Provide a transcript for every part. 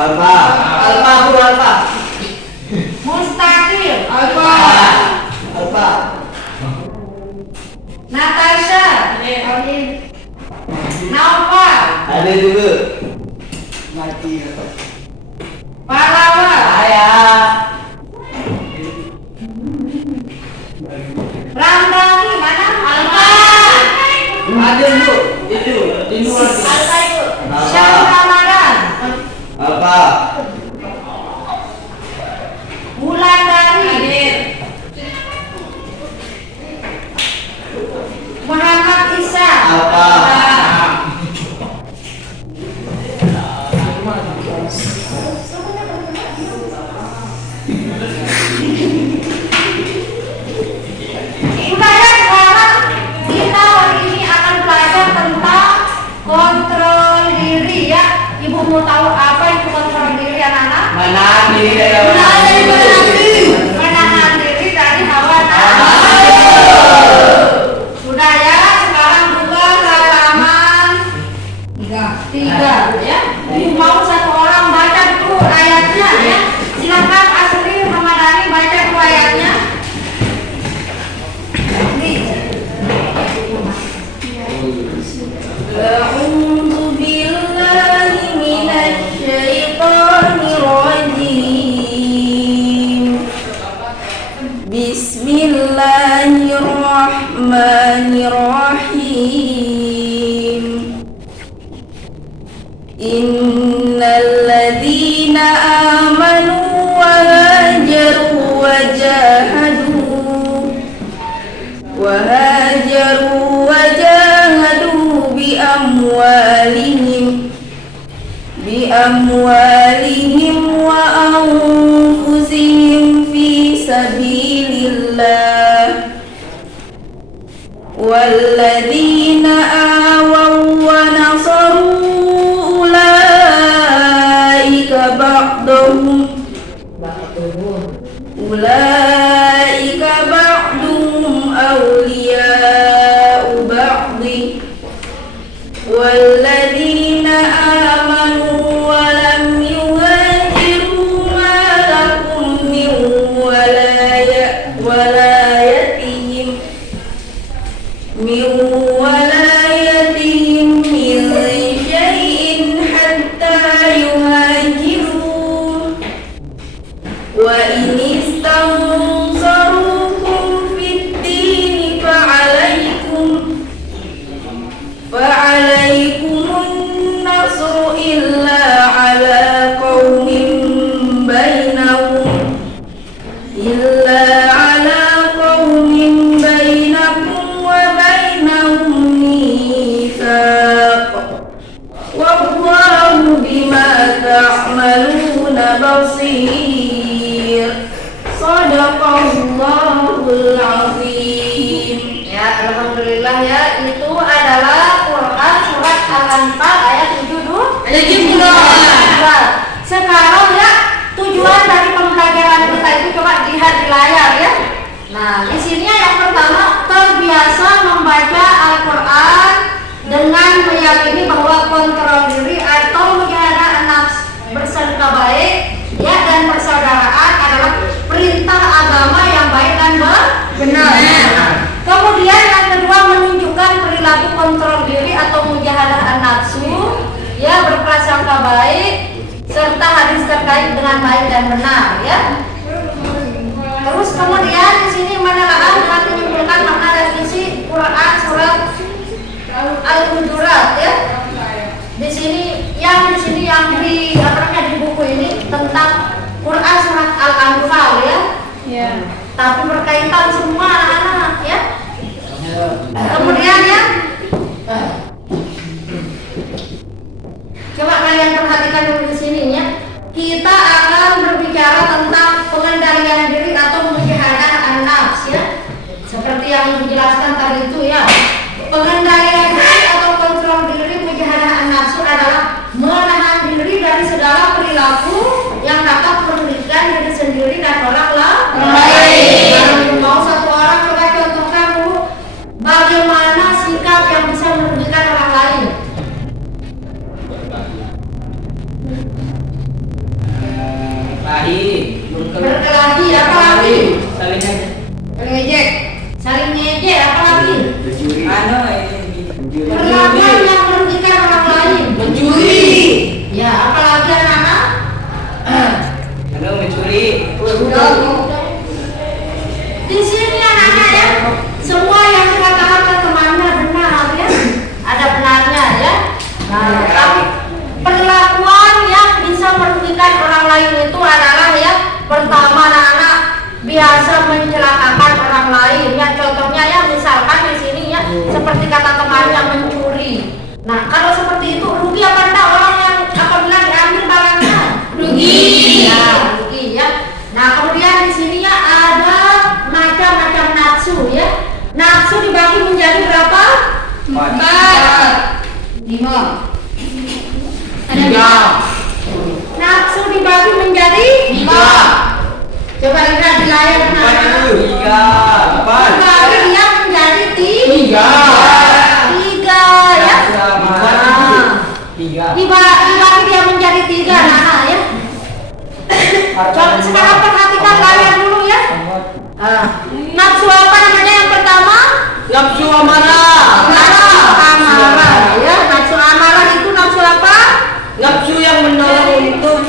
Alfa. Alfa, Bu, alfa. Mustaqil. Alfa. Alfa. Natasha. Nova. Ada dulu. Mati. Pahlawa. Ayah. Ramdhani mana? Alfa. Ada Bu. Itu. Alfa itu. Alfa. Syam Ramadan. Alfa. Wulandari. Muhammad Isa. Alfa. Sudah ya, sekarang kita hari ini akan belajar tentang kontrol diri ya. Ibu mau tahu apa itu kontrol diri anak-anak? Menahan diri dari Menahan diri dari hawa nafsu. Sudah ya, sekarang buka halaman 3 ya. Ibu mau satu orang baca dulu ayatnya ya. Silakan Asri Ramadhani baca dulu ayatnya. A'udzu billahi minasy syaithanir rajim. Bismillahirrahmanirrahim. Innal ladzina amanu wa hajaru wa jahadu بأموالهم وأنفسهم في سبيل الله والذين آووا ونصروا أولئك بعضهم أولياء بعض والذين آمنوا ولم يهاجروا ما لكم من ولايتهم من شيء حتى يهاجروا وإن استنصروكم في الدين فعليكم النصر إلا على قوم بينكم وبينهم ميثاق والله بما تعملون بصير صدق الله العظيم. Ya, alhamdulillah ya, itu adalah Quran surat Al-Anfal ayat 72. Sekarang ya, tujuan dari pembelajaran kita itu coba lihat di layar ya. Nah, di sini yang pertama terbiasa membaca Al-Quran dengan meyakini bahwa kontrol diri atau menjaga nafs berserta baik ya dan persaudaraan adalah perintah agama yang baik dan benar. Kemudian yang kedua menunjukkan perilaku kontrol diri atau mujahadah nafsu ya berprasangka baik serta hadis terkait dengan baik dan benar ya. Terus kemudian di sini menelaah dengan menunjukkan makna dan isi Quran surat Al-Hujurat ya. Di sini yang di buku ini tentang Quran surat Al-Anfal ya. Tapi berkaitan semua anak-anak ya. Kemudian ya, coba kalian perhatikan dulu di sini ya. Kita akan berbicara tentang pengendalian diri atau mujahadah an-nafs ya. Seperti yang dijelaskan tadi itu ya. Pengendalian diri atau kontrol diri mujahadah an-nafsu adalah menahan diri dari segala perilaku yang dapat merugikan diri sendiri dan orang lain. Kalau mau satu orang coba contohkan dulu bagaimana sikap yang bisa merugikan orang lain. menjadi 5. Coba lihat di layar anak-anak. 3, 8. Dibagi dia menjadi 3. 3 ya. Dibagi dia menjadi 3 anak-anak ya. Coba sekarang perhatikan layar dulu ya. Nafsu apa namanya yang pertama? Nafsu amarah. Amarah ya. Nafsu amarah itu nafsu apa? Nafsu yang mendorong untuk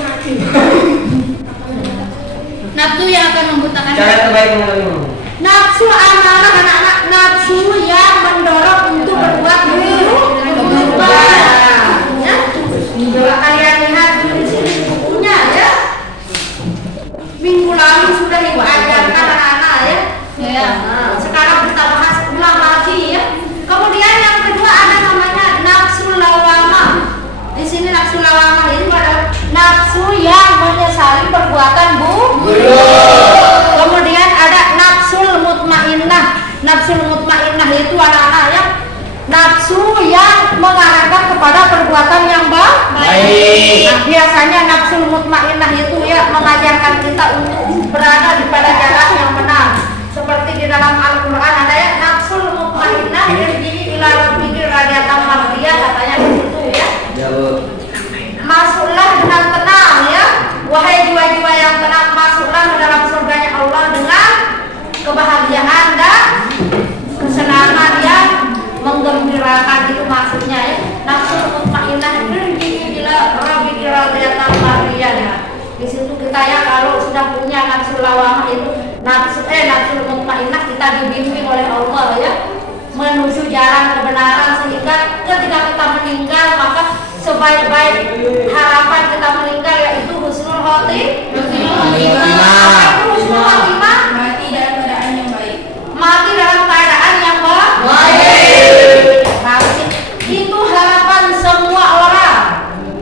Nafsu yang akan membutakan. cara terbaik mengalami. Nafsu amarah anak-anak, nafsu yang mendorong untuk berbuat buruk. Ya. Coba kalian lihat di sini bukunya ya. Minggu lalu sudah ibu ajarkan anak-anak ya. Nah, sekarang kita bahas ulang lagi ya. Kemudian yang kedua ada namanya nafsu lawamah. Di sini nafsu lawamah itu adalah nafsu yang menyesali perbuatan buruk. Kemudian ada nafsul mutmainnah. Nafsul mutmainnah itu anak-anak ya. Nafsu yang mengarahkan kepada perbuatan yang baik. Nah, biasanya nafsul mutmainnah itu ya mengajarkan kita untuk berada di pada jalan yang benar. Seperti di dalam Al-Qur'an ada ya nafsul mutmainnah irji'i ila rabbiki radiyatan mardiyah katanya di situ ya. Masuklah dengan tenang ya. Wahai jiwa-jiwa yang tenang, masuklah ke dalam surganya Allah dengan kebahagiaan dan kesenangan yang menggembirakan, itu maksudnya ya. Nafsul mutmainnah irji'i ila rabbiki radiyatan mardiyah ya. Di situ kita ya kalau sudah punya nafsu lawamah itu nafsul mutmainnah kita dibimbing oleh Allah ya menuju jalan kebenaran, sehingga ketika kita meninggal maka sebaik-baik harapan kita meninggal yaitu husnul khotimah. Husnul khotimah Mati dalam keadaan yang baik. mati dalam keadaan yang baik. Nah, itu harapan semua orang.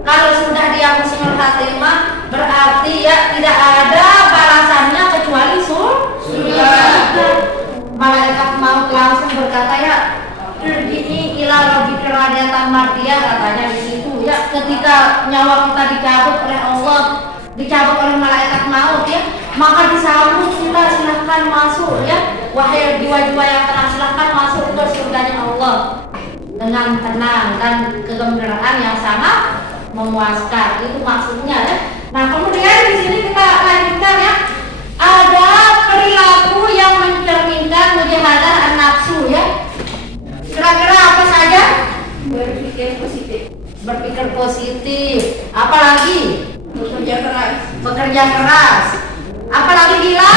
Kalau sudah dia husnul khotimah berarti ya tidak ada balasannya kecuali surga. Malaikat maut langsung berkata ya irji'i ila rabbika radiyatan mardiyah katanya di situ ya. Ketika nyawa kita dicabut oleh Allah, dicabut oleh malaikat maut ya, maka disambut kita silahkan masuk ya. Wahai jiwa-jiwa yang tenang, silahkan masuk ke surganya Allah dengan tenang dan kegembiraan yang sangat memuaskan. Itu maksudnya ya. Nah, kemudian di sini kita lanjutkan ya. Ada perilaku yang mencerminkan mujahadah an-nafsu ya. Kira-kira apa saja? Berpikir positif. Berpikir positif. Apalagi? Bekerja keras. Bekerja keras. Apalagi gila?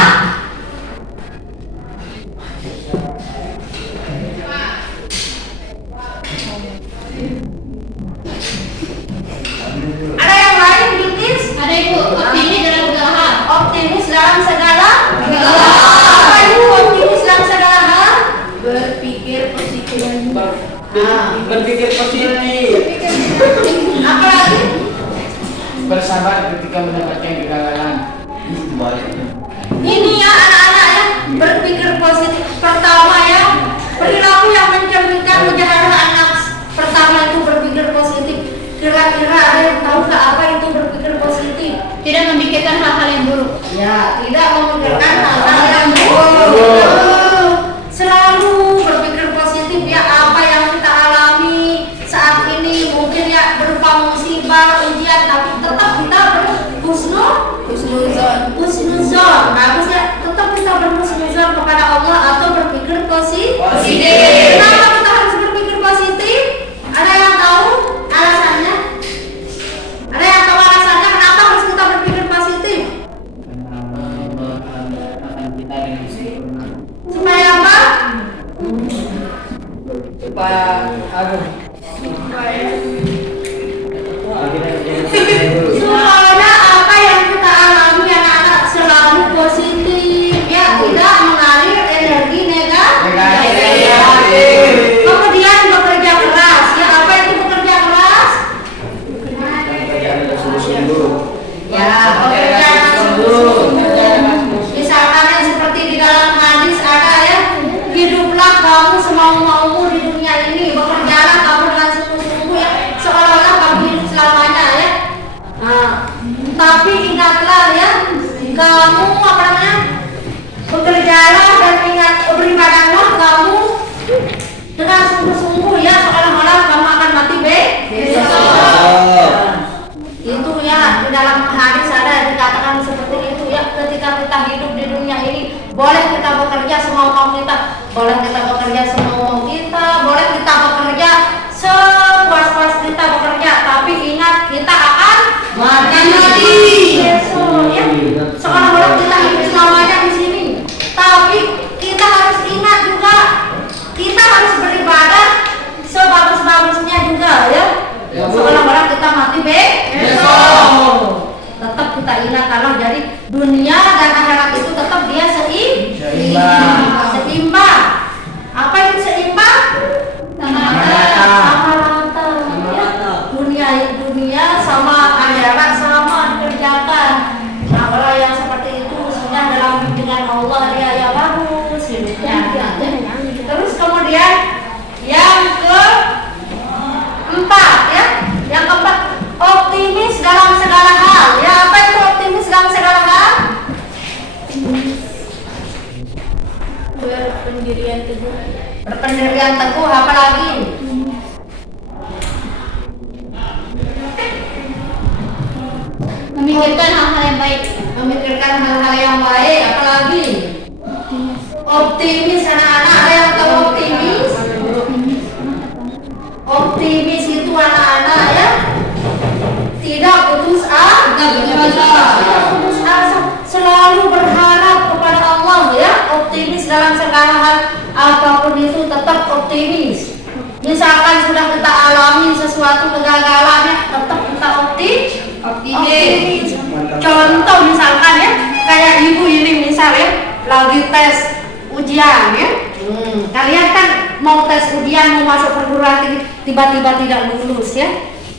Ada yang lain kritis? Ada ibu. Optimis dalam segala hal. Optimis dalam segala hal. Apa itu optimis dalam segala hal? Berpikir positif. Berpikir positif. Apa lagi? Bersabar ketika mendapatkan kegagalan. Ini ya anak-anak ya, berpikir positif. Pertama ya, perilaku yang mencerminkan mujahadah an-nafs. Pertama itu berpikir positif. Kira-kira ada yang tahu nggak apa itu berpikir positif? Tidak memikirkan hal-hal yang buruk. Ya, tidak memikirkan hal-hal yang buruk. Selalu berpikir positif ya. Apa yang kita alami saat ini mungkin ya berupa musibah, ujian, tapi tetap kita berhusnuzon. Bagus ya, tetap kita berhusnuzon kepada Allah atau berpikir positif. Kenapa kita harus berpikir positif? Ada yang tahu alasannya? Ada yang tahu alasannya kenapa harus kita berpikir positif? Supaya apa? Supaya apa yang kita alami anak-anak selalu positif ya, tidak mengalir energi negatif. Kemudian bekerja keras ya. Apa itu bekerja keras? Ya, bekerja sungguh-sungguh. Misalkan yang seperti di dalam hadis ada ya, hiduplah kamu semau-maumu di dunia ini, bekerjalah kamu dengan sungguh-sungguh ya, seolah-olah kamu hidup selamanya ya. Nah, tapi ingatlah ya, kamu apa namanya bekerjalah dan ingat beribadahlah kamu dengan sungguh-sungguh ya, seolah-olah kamu akan mati besok. Itu ya, di dalam hadis ada yang dikatakan seperti itu ya. Ketika kita hidup di dunia ini, boleh kita bekerja semau-mau kita, boleh kita bekerja semau-mau kita, boleh kita bekerja sepuas-puas kita bekerja, tapi ingat kita akan mati besok ya. Seolah-olah kita hidup selamanya di sini, tapi kita harus ingat juga, kita harus beribadah sebagus-bagusnya juga ya. Seolah-olah kita mati besok. Tetap kita ingat kalau jadi dunia dan akhirat itu tetap dia seimbang. Apa itu seimbang? Sama rata. Dunia sama akhirat sama dikerjakan. Nah, kalau yang seperti itu sudah dalam bimbingan Allah, dia ya bagus hidupnya. Terus kemudian yang keempat ya, yang keempat optimis dalam segala hal. Ya, apa itu optimis dalam segala hal? Berpendirian teguh. Berpendirian teguh, apa lagi? Memikirkan hal-hal yang baik. Memikirkan hal-hal yang baik, apa lagi? Optimis, anak-anak ada yang tahu optimis? Optimis itu anak-anak ya, tidak putus asa, selalu berharap kepada Allah ya. Optimis dalam segala hal, apapun itu tetap optimis. Misalkan sudah kita alami sesuatu kegagalannya, tetap kita optimis. Contoh misalkan ya, kayak ibu ini misalnya lagi tes ujian ya. Kalian kan mau tes ujian, mau masuk perguruan tinggi, tiba-tiba tidak lulus ya.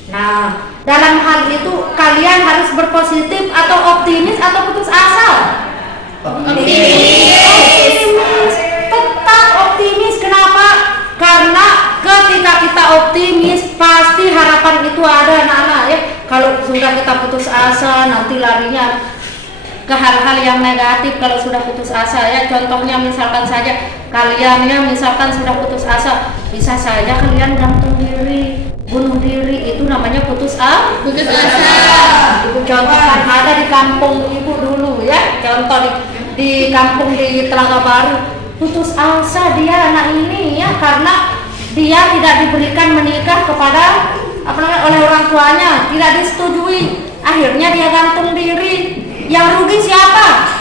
Nah, dalam hal itu kalian harus berpositif atau optimis atau putus asa? Optimis. Tetap optimis. Kenapa? Karena ketika kita optimis, pasti harapan itu ada anak-anak ya. Kalau sudah kita putus asa, nanti larinya ke hal-hal yang negatif. Kalau sudah putus asa ya, contohnya misalkan saja kalian ya, misalkan sudah putus asa, bisa saja kalian gantung diri, bunuh diri, itu namanya putus asa. Ibu contohkan ada di kampung ibu dulu ya, contoh di kampung di Telaga Baru, putus asa dia anak ini ya, karena dia tidak diberikan menikah kepada oleh orang tuanya, tidak disetujui, akhirnya dia gantung diri. Yang rugi siapa?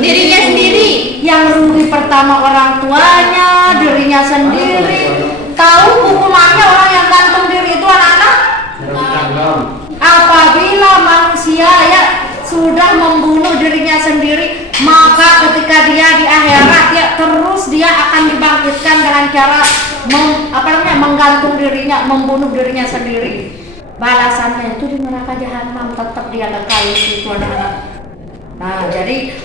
Dirinya sendiri. Yang rugi pertama orang tuanya, dirinya sendiri. Tahu hukumannya orang yang gantung diri itu anak-anak? Apabila manusia ya sudah membunuh dirinya sendiri, maka ketika dia di akhirat ya terus dia akan dibangkitkan dengan cara menggantung dirinya, membunuh dirinya sendiri. Balasannya itu di neraka jahanam, tetap dia kekal itu anak-anak. Nah, jadi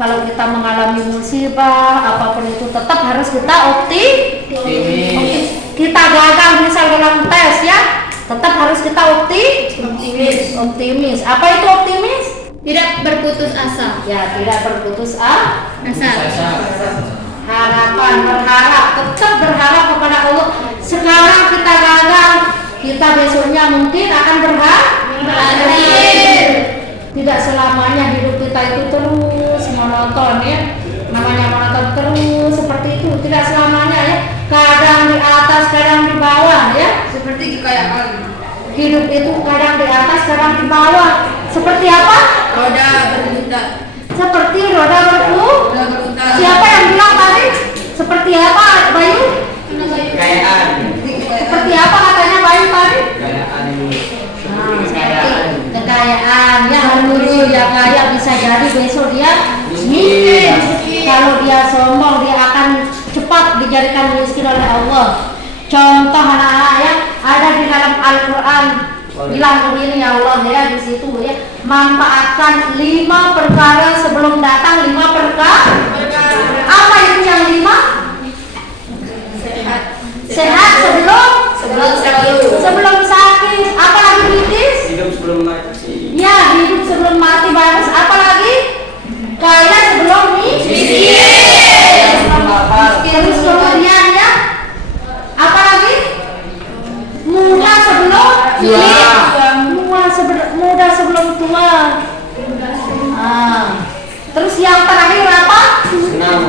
kalau kita mengalami musibah apapun itu tetap harus kita optimis. Kita gagal misal dalam tes ya, tetap harus kita optimis. Apa itu optimis? Tidak berputus asa. Ya, tidak berputus asa. Harapan, berharap, tetap berharap kepada Allah. Sekarang kita gagal, kita besoknya mungkin akan berhasil. Tidak selamanya hidup kita itu terus monoton ya. Namanya monoton terus seperti itu, tidak selamanya ya. Kadang di atas, kadang di bawah ya. Seperti kayak Hidup itu kadang di atas, kadang di bawah. Seperti apa? roda berputar. Seperti roda berputar. berputar. Siapa yang bilang tadi? Seperti apa, Bayu? Kekayaan. Seperti apa katanya Bayu tadi? Kekayaan ini. Seperti kekayaan ya, dulu yang kaya bisa jadi besok dia miskin. Kalau dia sombong, dia akan cepat dijadikan miskin oleh Allah. Contoh anak-anak ya, ada di dalam Al-Quran bilang begini ya Allah ya, di situ ya, manfaatkan 5 perkara sebelum datang 5 perkara. Apa itu yang 5? Sehat sebelum sakit. Apa lagi kritis? Hidup sebelum mati. Ya, hidup tua. Nah, terus yang terakhir apa?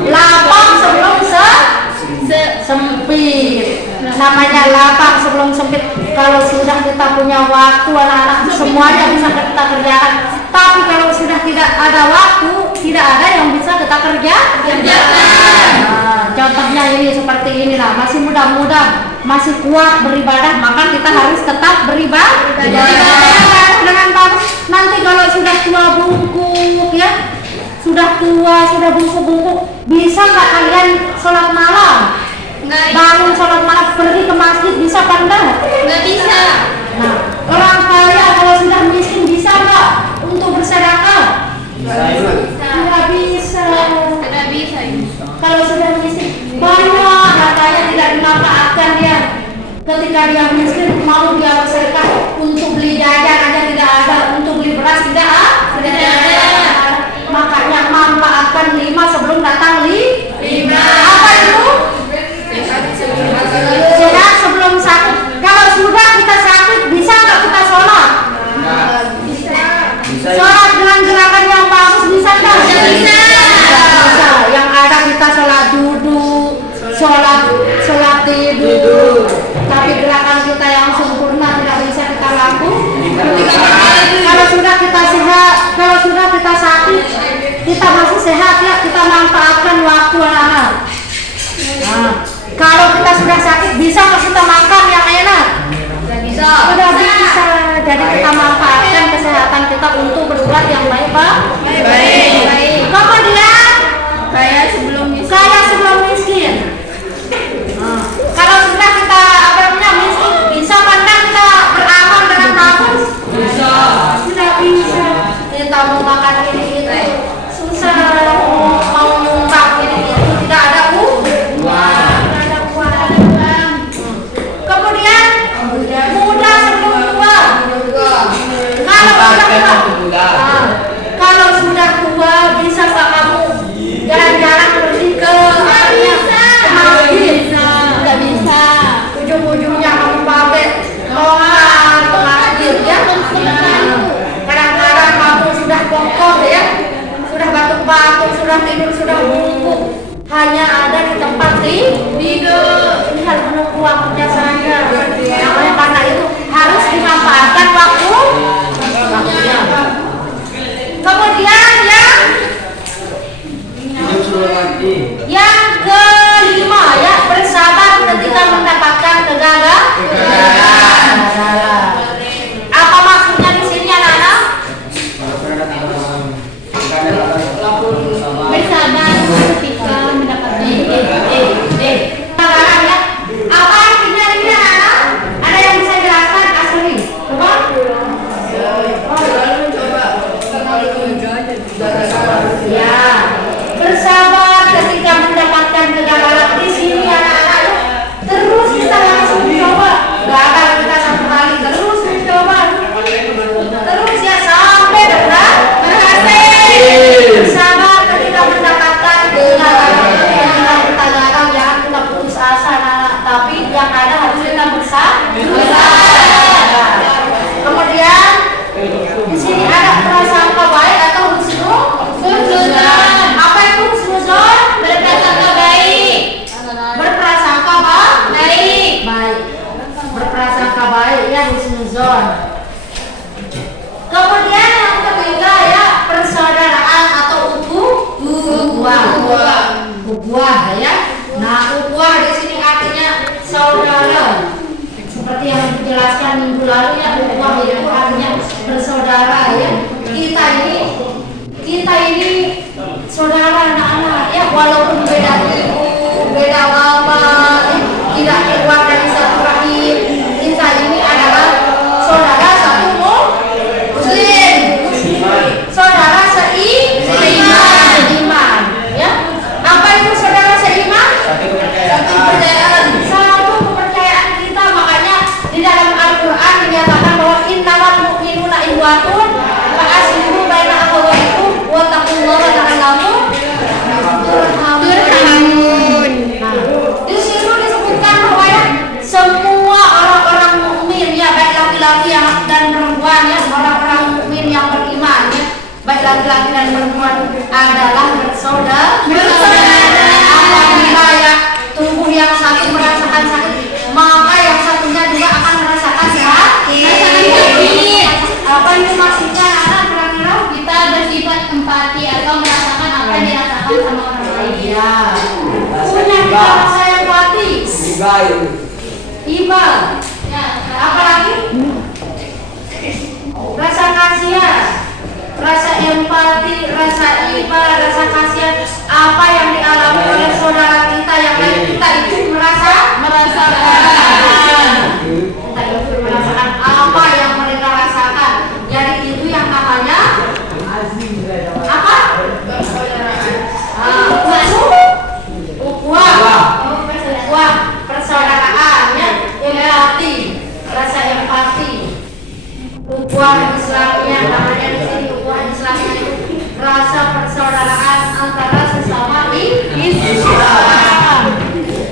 Lapang sebelum sempit. Namanya lapang sebelum sempit. Kalau sudah kita punya waktu, anak-anak semuanya bisa kita kerjakan. Tapi kalau sudah tidak ada waktu, tidak ada yang bisa kita kerjakan. Nah, contohnya ini seperti ini lah, masih muda-muda, masih kuat beribadah, maka kita harus tetap beribadah. Dengan bagus. Nanti kalau sudah tua bungkuk ya, sudah tua, sudah bungkuk-bungkuk, bisa nggak kalian sholat malam? Bangun sholat malam pergi ke masjid bisa apa enggak? Nggak bisa. Nah, orang kaya kalau sudah miskin bisa nggak untuk bersedekah? Nggak bisa. Nggak bisa. Kalau sudah miskin banyak hartanya tidak dimanfaatkan dia. Ketika dia miskin mau dia bersedekah untuk beli jajan aja tidak ada, untuk beli beras tidak ada. Makanya manfaatkan 5 sebelum datang 5. Apa itu? Sehat sebelum sakit. Kalau sudah kita sakit, bisa nggak kita sholat? Sholat dengan gerakan yang bagus bisa nggak? Bisa. Yang ada kita sholat duduk, sholat tidur. Tapi gerakan kita yang sempurna tidak bisa kita lakukan. Kalau sudah kita sehat, kalau sudah kita sakit, kita masih sehat ya, kita manfaatkan waktu anak-anak. Nah, kalau kita sudah sakit, bisa nggak kita makan yang enak? Tidak bisa. Sudah bisa. Jadi kita manfaatkan kesehatan kita untuk berbuat yang baik, Pak. Baik. Kemudian Kaya sebelum miskin. kaya sebelum miskin. Nah, kalau sudah kita miskin, bisa apa enggak kita beramal dengan bagus? Bisa. Tidak bisa. Kita mau makan ini itu susah, mau nyumbang ini itu tidak ada uang. Kemudian muda sebelum tua. Kalau sudah tua bisa nggak kamu jalan-jalan pergi ke masjid? Tidak bisa. Ujung-ujungnya kamu pamit longgar ke masjid ya. Kadang-kadang kamu sudah bongkok ya, sudah batuk-batuk, sudah tidur, sudah bungkuk, hanya ada di tempat tidur. Ini harus menunggu waktunya saja. Oleh karena itu harus dimanfaatkan waktunya. Kemudian yang kelima ya, bersabar ketika mendapatkan kegagalan. Apa maksudnya di sini anak-anak? Bersabar ketika mendapatkan. Kegagalan ya. Apa artinya ini anak-anak? Ada yang bisa jelaskan asli? Coba. Ya, bersabar ketika mendapatkan kegagalan di sini anak-anak. Terus kita langsung coba. Gagal kita satu kali, terus mencoba. Terus ya sampai berhasil. Bersabar ketika mendapatkan kegagalan. Ketika kita gagal jangan kita putus asa anak-anak. Tapi yang ada harus kita bersabar. Kemudian di sini ada prasangka baik atau husnuzon. laki-laki dan perempuan adalah bersaudara. Bersaudara. Apabila ya tubuh yang satu merasakan sakit, maka yang satunya juga akan merasakan sakit. Apa itu maksudnya anak kira-kira? Kita bersifat empati atau merasakan apa yang dirasakan sama orang lain. Iya. Punya kita rasa empati. Iba. Ya, Apa lagi? Rasa kasihan, rasa empati, rasa iba, rasa kasihan. Apa yang dialami oleh saudara kita yang lain, kita itu merasakan. Kita itu merasakan apa yang mereka rasakan. Jadi itu yang namanya apa? Ukhuwah, persaudaraan, ya, empati, rasa empati. Ukhuwah Islamnya, namanya di sini ukhuwah Islamnya itu rasa persaudaraan antara sesama Islam.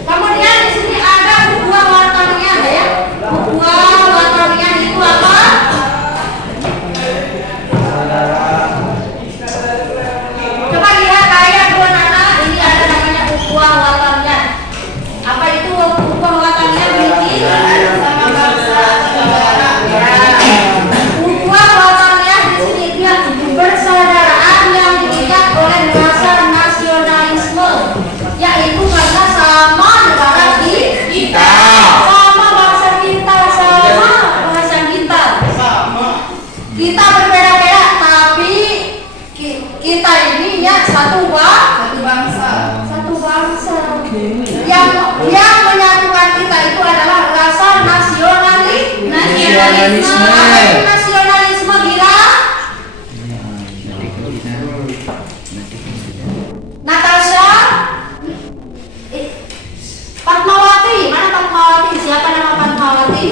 Kemudian di sini ada ukhuwah wataniyah, ya. Ukhuwah wataniyah itu apa? Coba lihat ayat 2 anak, ini ada namanya ukhuwah wataniyah. Apa itu ukhuwah wataniyah? Sama bangsa negara. Ukhuwah wataniyah di sini dia persaudaraan yang diikat oleh rasa nasionalisme, yaitu karena sama negara kita, sama bangsa kita, sama bahasa kita. Kita berbeda-beda, tapi kita ini ya satu bangsa. Yang menyatukan kita itu adalah rasa nasionalisme. Apa itu nasionalisme, Gila? Natasha? Fatmawati, mana Fatmawati? Siapa nama Fatmawati?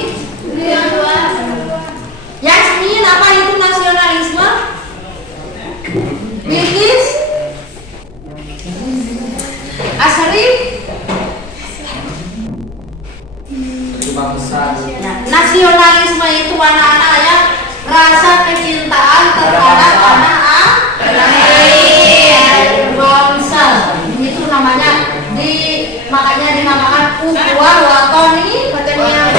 Yasmin, apa itu nasionalisme? Bilkis? Asri? Nasionalisme itu anak-anak ya, rasa kecintaan terhadap tanah air, bangsa. Itu namanya makanya dinamakan ukhuwah wataniyah,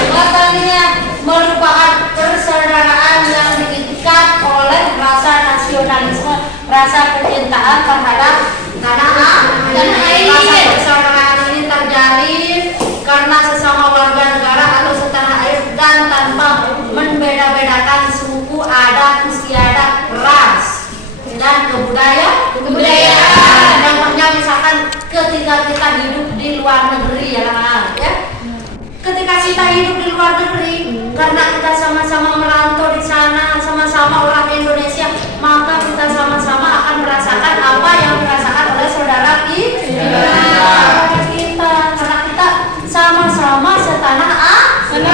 merupakan persaudaraan yang diikat oleh rasa nasionalisme, rasa kecintaan terhadap tanah air. Rasa persaudaraan ini terjalin karena sesama warga negara atau setanah air dan tanpa membeda-bedakan suku, adat, istiadat, ras, dan kebudayaan. Contohnya misalkan ketika kita hidup di luar negeri ya, ya. Ketika kita hidup di luar negeri, karena kita sama-sama merantau di sana, sama-sama orang Indonesia, maka kita sama-sama akan merasakan apa yang dirasakan oleh saudara kita. Karena kita sama-sama setanah air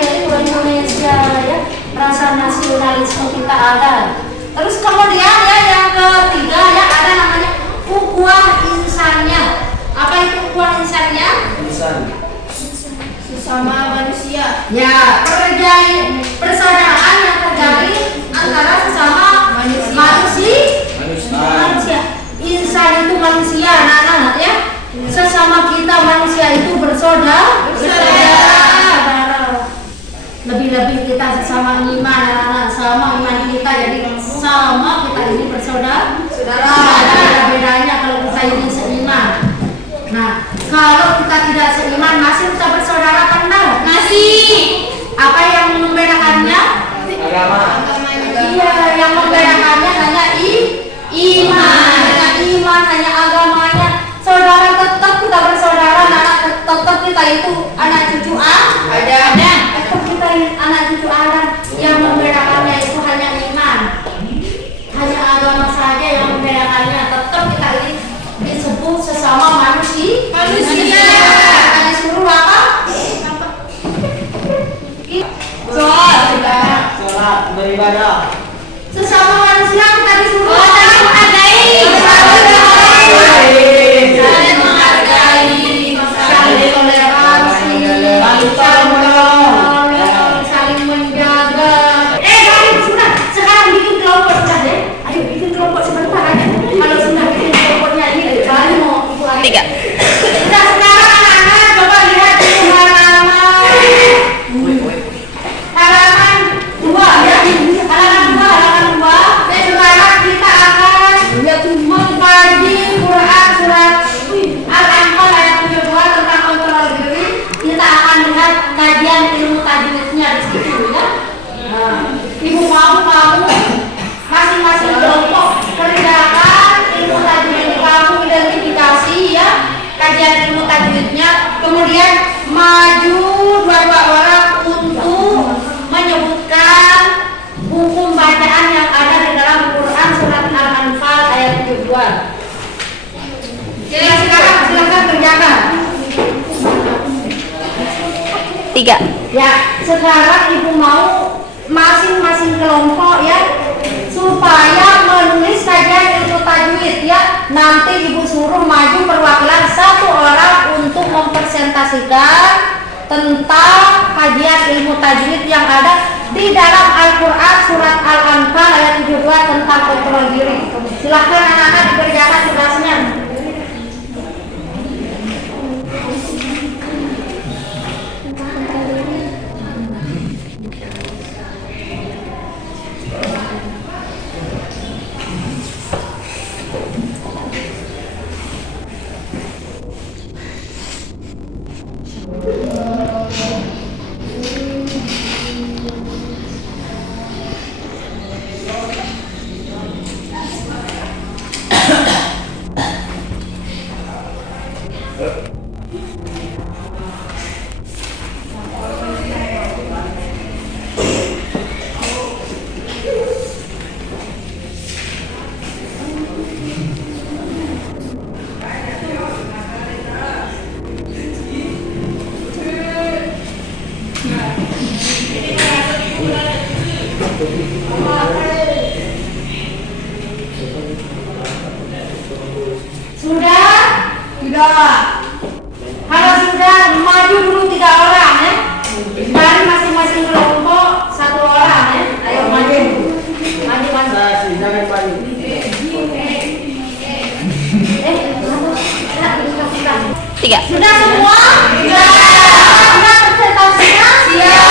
yaitu Indonesia, ya. Rasa nasionalisme kita ada. Terus kemudian ya yang ketiga ya ada namanya ukhuwah insaniyah. Apa itu ukhuwah insaniyah? Sesama manusia. Ya, persaudaraan yang terjalin antara sesama manusia. Insan itu manusia, anak-anak ya. Sesama kita manusia itu bersaudara. Lebih-lebih kita sesama iman, anak-anak, sama iman kita, jadi sama kita ini bersaudara. Ada bedanya kalau kita ini seiman. Nah, kalau kita tidak seiman, masih kita bersaudara kan? Masih. Apa yang membedakannya? Agama. Iya, yang membedakannya hanya iman. Hanya iman, hanya agamanya. Saudara tetap kita bersaudara, anak tetap kita itu anak cucu Adam. Tetap kita anak cucu Adam. Yang membedakannya itu hanya iman. Hanya agama saja yang membedakannya. Tetap kita ini disebut sesama manusia. Hanya suruh apa? Sholat, beribadah. Sesama manusia kita disuruh Saling menghargai, saling toleransi, saling menjaga. Kalian sudah sekarang bikin kelompok 3. Ya, sekarang ibu mau masing-masing kelompok ya supaya menulis kajian ilmu tajwid ya. Nanti ibu suruh maju perwakilan 1 orang untuk mempresentasikan tentang kajian ilmu tajwid yang ada di dalam Al-Quran surat Al-Anfal ayat 72 tentang kontrol diri. Silahkan anak-anak dikerjakan tugasnya. Kalau sudah maju dulu 3 orang ya. Dari masing-masing kelompok 1 orang ya. Ayo maju. Maju. Jangan maju. Tiga. Sudah semua? Sudah presentasinya? Siap.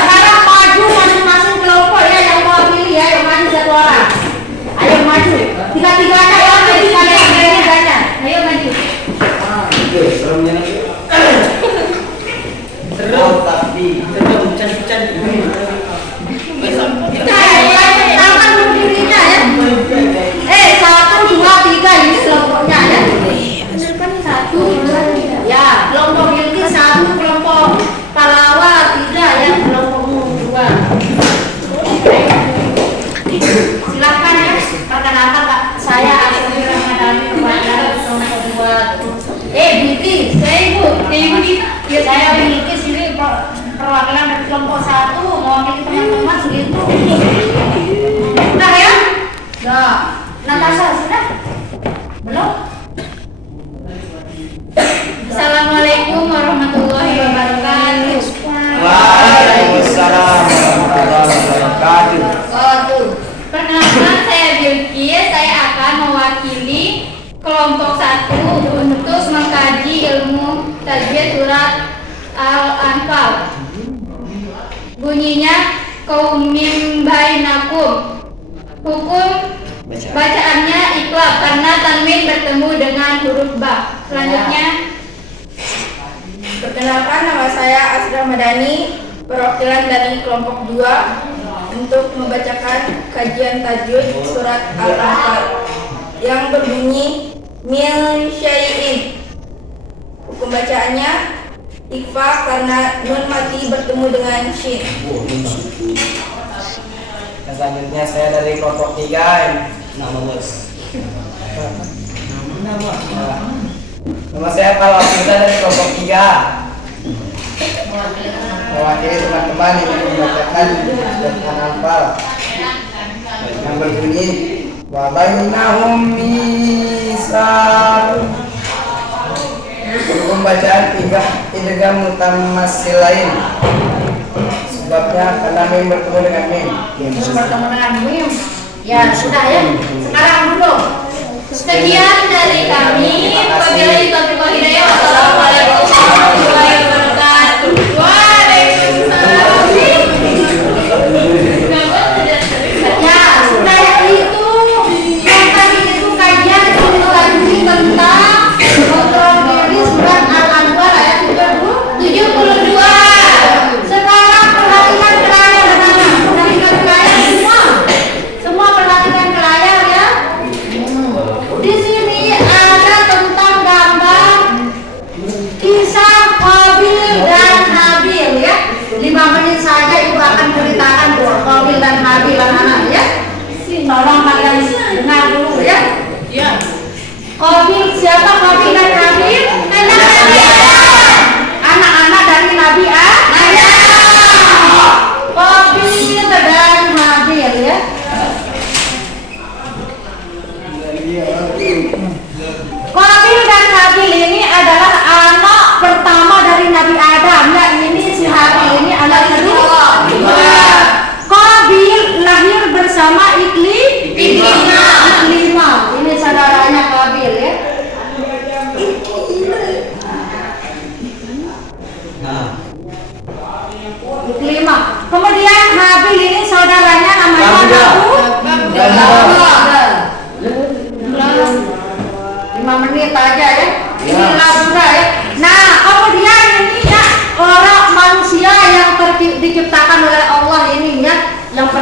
Sekarang maju masing-masing kelompok ya yang mewakili ya. Yang maju 1 orang. Ayo maju. Tiga-tiganya ya. Tiga-tiganya. Ayo maju. Seremnya nanti. Serem tapi cantik-cantik. Tangan berdirinya ya. 1, 2, 3 ini kelompoknya ya. 1, 2, 3. Ya, kelompok Bilki 1, kelompok Palawa 3 ya, kelompokmu 2. Silakan ya, perkenalkan Kak. Saya Asri Ramadhani kepada kelompok 2. Bilki, saya Ibu. Ya, saya Bilki sini perwakilan dari kelompok 1 mewakili teman-teman gitu. Udah ya? Udah. Natasha sudah? Belum? Assalamualaikum warahmatullahi wabarakatuh. Waalaikumsalam warahmatullahi wabarakatuh. Perkenalkan, saya Bilqis. Saya akan mewakili kelompok 1 untuk mengkaji ilmu tajwid surat Al-Anfal. Bunyinya qaumin bainakum. Hukum bacaannya iqlab karena tanwin bertemu dengan huruf ba. Selanjutnya, Perkenalkan, nama saya Asri Ramadhani, perwakilan dari kelompok 2 untuk membacakan kajian tajwid surat Al-Anfal yang berbunyi min syai'in. Hukum bacaannya ikhfa karena nun mati bertemu dengan shin. Selanjutnya saya dari kelompok 3. Nama bos. Nama saya Pak Wasita dari kelompok 3. Mewakili teman-teman yang membacakan surat Al-Anfal yang berbunyi wa bainahum misal. Hukum bacaan 3 idgham mutamassilain. Sebabnya karena mim bertemu dengan mim. Bertemu dengan mim. Ya, sudah ya. Sekarang dulu. sekian dari kami. Wabillahi taufiq wal hidayah. Wassalamualaikum warahmatullahi wabarakatuh. Waalaikumsalam. Ya, sudah itu. Yang tadi itu kajian ilmu tajwid tentang kontrol diri surat Al-Anfal ayat 72. Sekarang perhatikan ke layar, anak-anak. Perhatikan ke layar semua. Semua perhatikan ke layar ya. Di sini ada tentang gambar kisah Qabil dan Habil ya. 5 menit saja ibu akan ceritakan Qabil dan Habil anak-anak ya. Tolong kalian dengar dulu ya. Qabil, siapa Qabil dan Habil? Anak-anak dari Nabi Adam.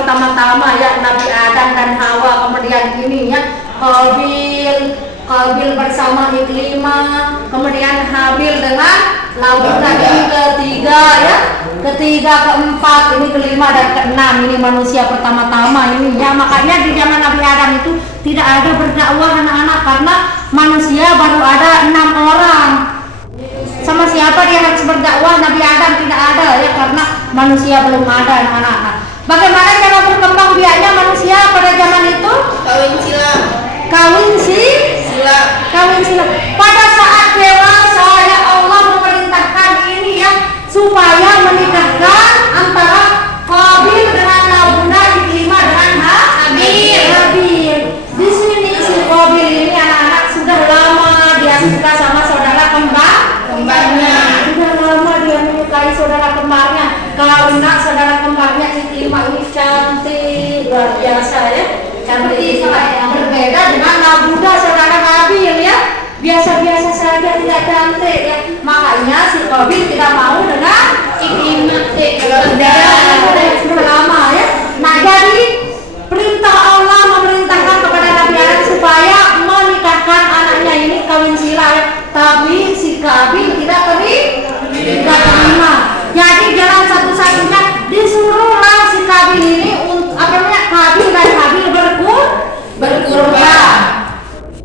pertama-tama ya Nabi Adam dan Hawa, kemudian ini ya Qabil bersama Iklimah, kemudian Habil dengan Labuda, ini ketiga ya, ketiga, keempat, ini kelima dan keenam, ini manusia pertama-tama ini ya. Makanya di zaman Nabi Adam itu tidak ada berdakwah anak-anak karena manusia baru ada 6 orang. Sama siapa dia harus berdakwah? Nabi Adam tidak ada ya, karena manusia belum ada anak-anak. Bagaimana cara berkembang biaknya manusia pada zaman itu? Kawin sila. Pada saat dewasa ya Allah memerintahkan ini ya supaya menikahkan antara Qabil dengan Labuda, Iklimah dengan Habil. Di sini si Qabil ini anak-anak sudah lama dia suka sama saudara kembarnya. Sudah lama dia menyukai saudara kembarnya. Karena saudara kembarnya Iklimah ini cantik luar biasa ya. Cantik berbeda dengan Labuda saudara Habil ya. Biasa-biasa saja, tidak cantik ya. Makanya si Qabil tidak mau dengan Iklimah. Sudah lama ya. Nah, jadi perintah Allah memerintahkan kepada Nabi Adam supaya menikahkan anaknya ini kawin sila ya. Tapi si Qabil tidak terima. Jadi jalan satu-satunya disuruhlah si Qabil ini Qabil dan Habil berkurban.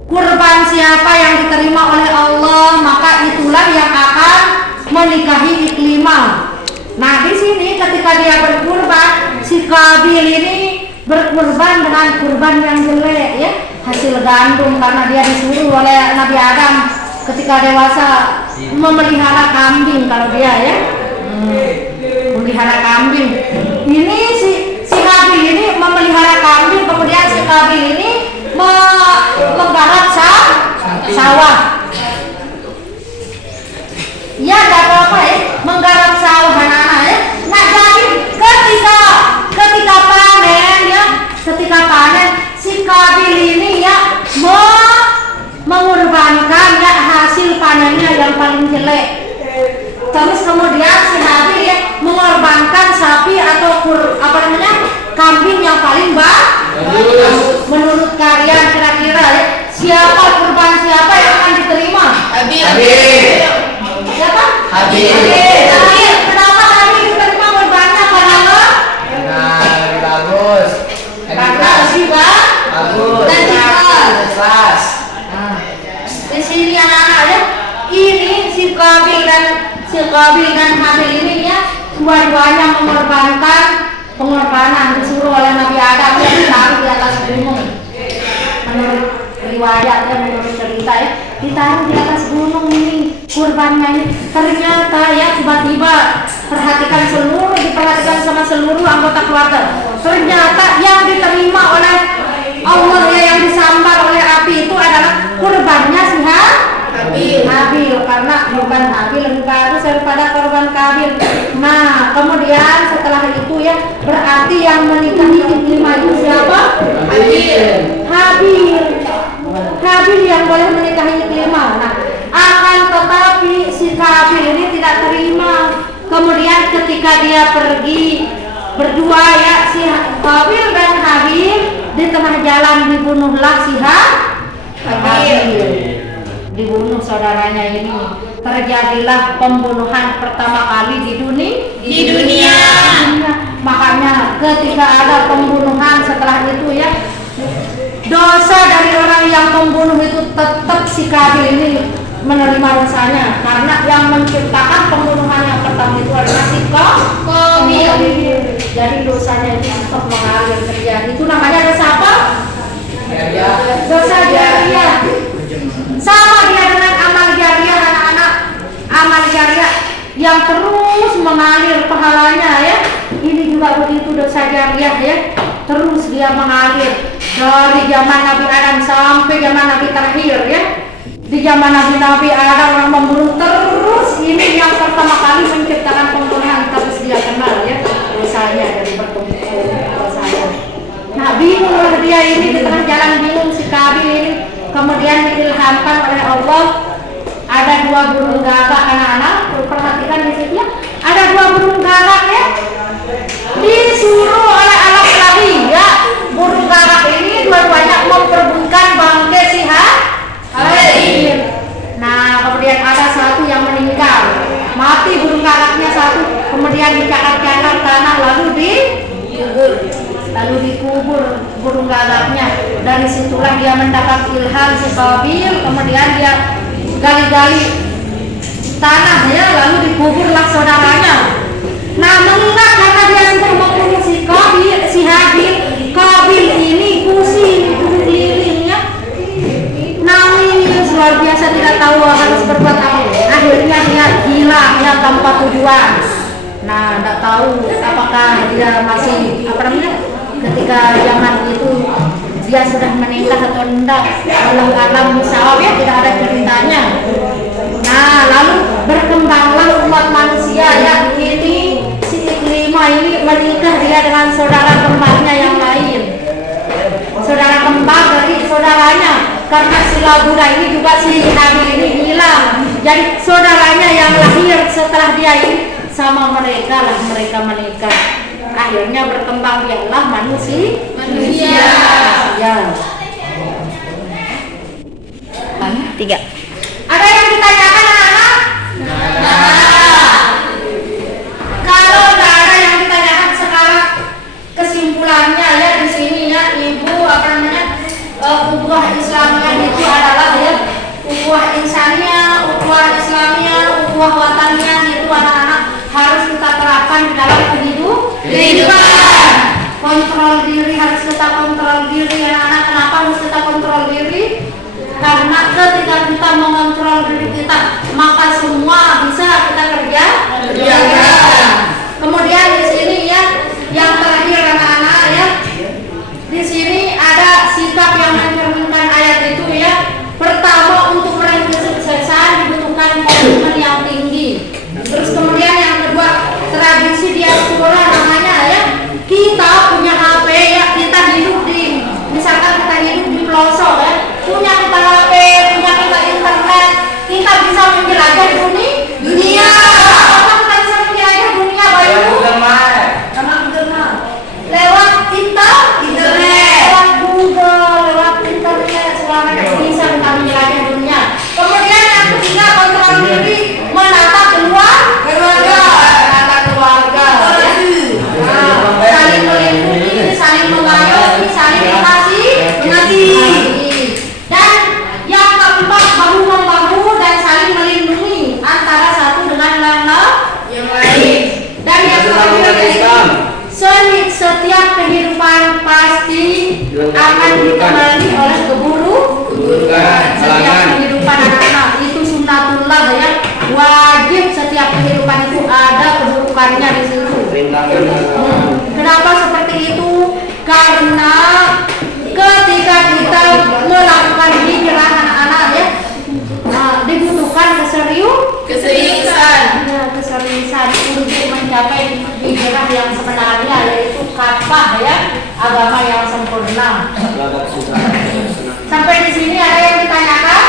Kurban siapa yang diterima oleh Allah, maka itulah yang akan menikahi Iklimah. Nah, di sini ketika dia berkurban, si Qabil ini berkurban dengan kurban yang jelek ya, hasil gandum, karena dia disuruh oleh Nabi Adam ketika dewasa memelihara kambing. Kalau dia ya memelihara kambing, ini si Habil ini memelihara kambing, kemudian si Qabil ini menggarap sawah. Ya, tidak apa-apa ya, menggarap sawah anak-anak ya. Nah, jadi ketika panen si Qabil ini ya mengorbankan ya hasil panennya yang paling jelek. Terus kemudian si Habil ya mengorbankan sapi atau kambing yang paling bagus. Menurut kalian kira-kira ya, siapa yang akan diterima? Habil. Siapa? Habil. Kenapa Habil diterima korbannya? Karena bagus. Bagus. Dan ikhlas. Di sini anak-anak ya, ini si Qabil dan Habil ini ya, dua-duanya mengorbankan pengorbanan disuruh oleh Nabi Adam yang ditaruh di atas gunung. Menurut riwayat ya, menurut cerita ya, ditaruh di atas gunung ini kurbannya ini. Ternyata ya tiba-tiba diperhatikan sama seluruh anggota keluarga. Ternyata yang diterima oleh Allah ya, yang disambar oleh api itu adalah kurbannya si Habil, karena kurban Habil lebih bagus daripada kurban Qabil. Nah, kemudian setelah itu ya, berarti yang menikahi Iklimah itu siapa? Habil yang boleh menikahi Iklimah. Nah, akan tetapi si Qabil ini tidak terima. Kemudian ketika dia pergi berdua ya, si Qabil dan Habil, di tengah jalan dibunuhlah si Habil. Dibunuh saudaranya ini. Terjadilah pembunuhan pertama kali di dunia. Makanya ketika ada pembunuhan setelah itu ya, dosa dari orang yang membunuh itu tetap si Qabil ini menerima dosanya, karena yang menciptakan pembunuhan yang pertama itu adalah si Qabil. Jadi dosanya itu tetap mengalir terjadi. Itu namanya dosa apa? Dosa jariah. Sama dia dengan amal jariah anak-anak. Amal jariah yang terus mengalir pahalanya ya. Ini juga begitu dosa jariah ya. Terus dia mengalir dari zaman Nabi Adam sampai zaman Nabi terakhir ya. Di zaman Nabi Adam yang membunuh terus, ini yang pertama kali menciptakan pembunuhan terus dia kenal ya dosanya dari bertumpuk dosanya. Nah, bingunglah dia ini di tengah jalan bingung si Qabil ini. Kemudian diilhamkan oleh Allah, ada 2 burung gagak anak-anak. Perhatikan di situ ya, ada 2 burung gagak ya. Disuruh oleh Allah lagi lalu dikubur burung gagaknya. Dari situlah dia mendapat ilham si Qabil, kemudian dia gali-gali tanah ya, lalu dikuburlah saudaranya. Namun enggak, karena dia sudah membunuh si Qabil, si Habil. Qabil ini pusing, kelilingnya. Namun ini luar biasa, tidak tahu harus berbuat apa. Akhirnya dia hilang ya tanpa tujuan. Nah, tidak tahu apakah dia masih ketika zaman itu dia sudah menikah atau tidak. Alam musawab ya, tidak ada ceritanya. Nah, lalu berkembanglah umat manusia ya. Ini si Ikrimah ini menikah dia dengan saudara kembarnya yang lain. Saudara kembar dari saudaranya, karena si Labura ini juga si Habil ini hilang. Jadi saudaranya yang lahir setelah dia ini sama mereka lah, mereka menikah. Akhirnya berkembang biaklah manusia. Ya. 3. Ada yang ditanyakan anak-anak? Kalau tidak ada yang ditanyakan sekarang, kesimpulannya ya di sini ya, ibu ukhuwah Islamiyah itu adalah ya ukhuwah insaniyah, ukhuwah Islamiyah, ukhuwah wataniyah itu anak-anak harus kita terapkan di dalam kehidupan. Kontrol diri, harus kita kontrol diri anak-anak. Kenapa harus kita kontrol diri? Karena ketika kita mengontrol diri kita, maka semua bisa kita kerjakan. Kemudian di sini ya, yang terakhir anak-anak ya, di sini ada sikap yang mencerminkan ayat itu ya. Pertama, untuk meraih kesuksesan dibutuhkan komitmen yang tinggi. Terus kemudian yang kedua, tradisi diaspora namanya ya. Kita punya HP ya, kita hidup di, misalkan kita hidup di pelosok ya, punya kita HP, punya kita internet, kita bisa menjelajah dunia. Karena kita bisa menjelajah dunia baru lewat internet, lewat Google, lewat internet, semuanya bisa kita menjelajah dunia. Kemudian yang ketiga, kontrol diri, menata keluarga. Saling melindungi, saling mengayomi, saling mengasihi. Dan yang keempat, bahu-membahu dan saling melindungi antara satu dengan yang lain. Dan yang terakhir, setiap kehidupan pasti akan ditemani oleh keburukan. Setiap kehidupan anak-anak itu sunnatullah ya, wajib setiap kehidupan itu ada keburukannya di situ. Kenapa seperti itu? Karena ketika kita melakukan hijrah anak-anak ya, dibutuhkan keseriusan untuk mencapai hijrah yang sebenarnya, yaitu kafah ya, agama yang sempurna. Sampai di sini ada yang ditanyakan?